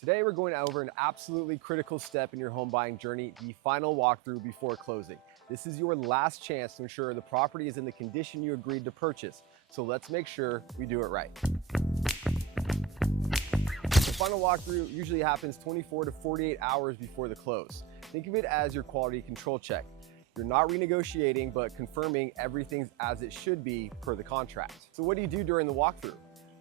Today we're going over an absolutely critical step in your home buying journey, the final walkthrough before closing. This is your last chance to ensure the property is in the condition you agreed to purchase. So let's make sure we do it right. The final walkthrough usually happens 24 to 48 hours before the close. Think of it as your quality control check. You're not renegotiating, but confirming everything's as it should be per the contract. So what do you do during the walkthrough?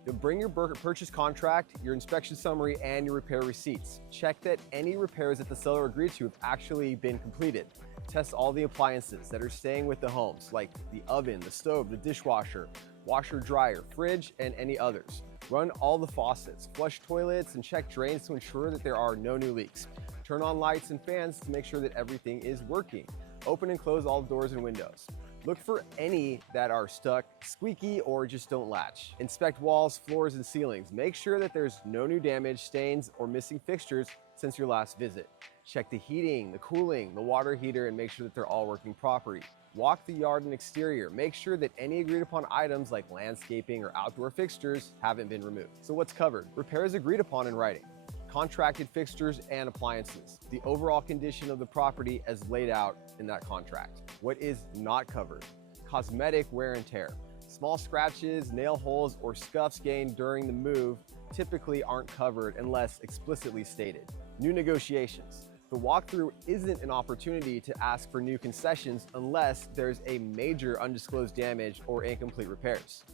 You'll bring your purchase contract, your inspection summary, and your repair receipts. Check that any repairs that the seller agreed to have actually been completed. Test all the appliances that are staying with the homes, like the oven, the stove, the dishwasher, washer, dryer, fridge, and any others. Run all the faucets, flush toilets, and check drains to ensure that there are no new leaks. Turn on lights and fans to make sure that everything is working. Open and close all doors and windows. Look for any that are stuck, squeaky, or just don't latch. Inspect walls, floors, and ceilings. Make sure that there's no new damage, stains, or missing fixtures since your last visit. Check the heating, the cooling, the water heater, and make sure that they're all working properly. Walk the yard and exterior. Make sure that any agreed upon items like landscaping or outdoor fixtures haven't been removed. So what's covered? Repairs agreed upon in writing. Contracted fixtures and appliances, the overall condition of the property as laid out in that contract. What is not covered? Cosmetic wear and tear. Small scratches, nail holes, or scuffs gained during the move typically aren't covered unless explicitly stated. New negotiations. The walkthrough isn't an opportunity to ask for new concessions unless there's a major undisclosed damage or incomplete repairs.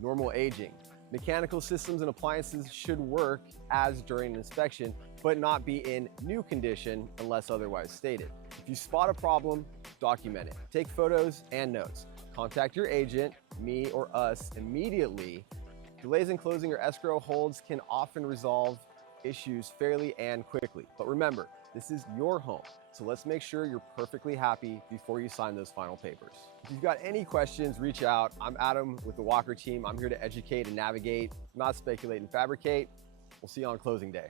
Normal aging. Mechanical systems and appliances should work as during an inspection, but not be in new condition unless otherwise stated. If you spot a problem, document it. Take photos and notes. Contact your agent, me or us, immediately. Delays in closing or escrow holds can often resolve issues fairly and quickly. But remember, this is your home, so let's make sure you're perfectly happy before you sign those final papers. If you've got any questions, reach out. I'm Adam with the Walker team. I'm here to educate and navigate, not speculate and fabricate. We'll see you on closing day.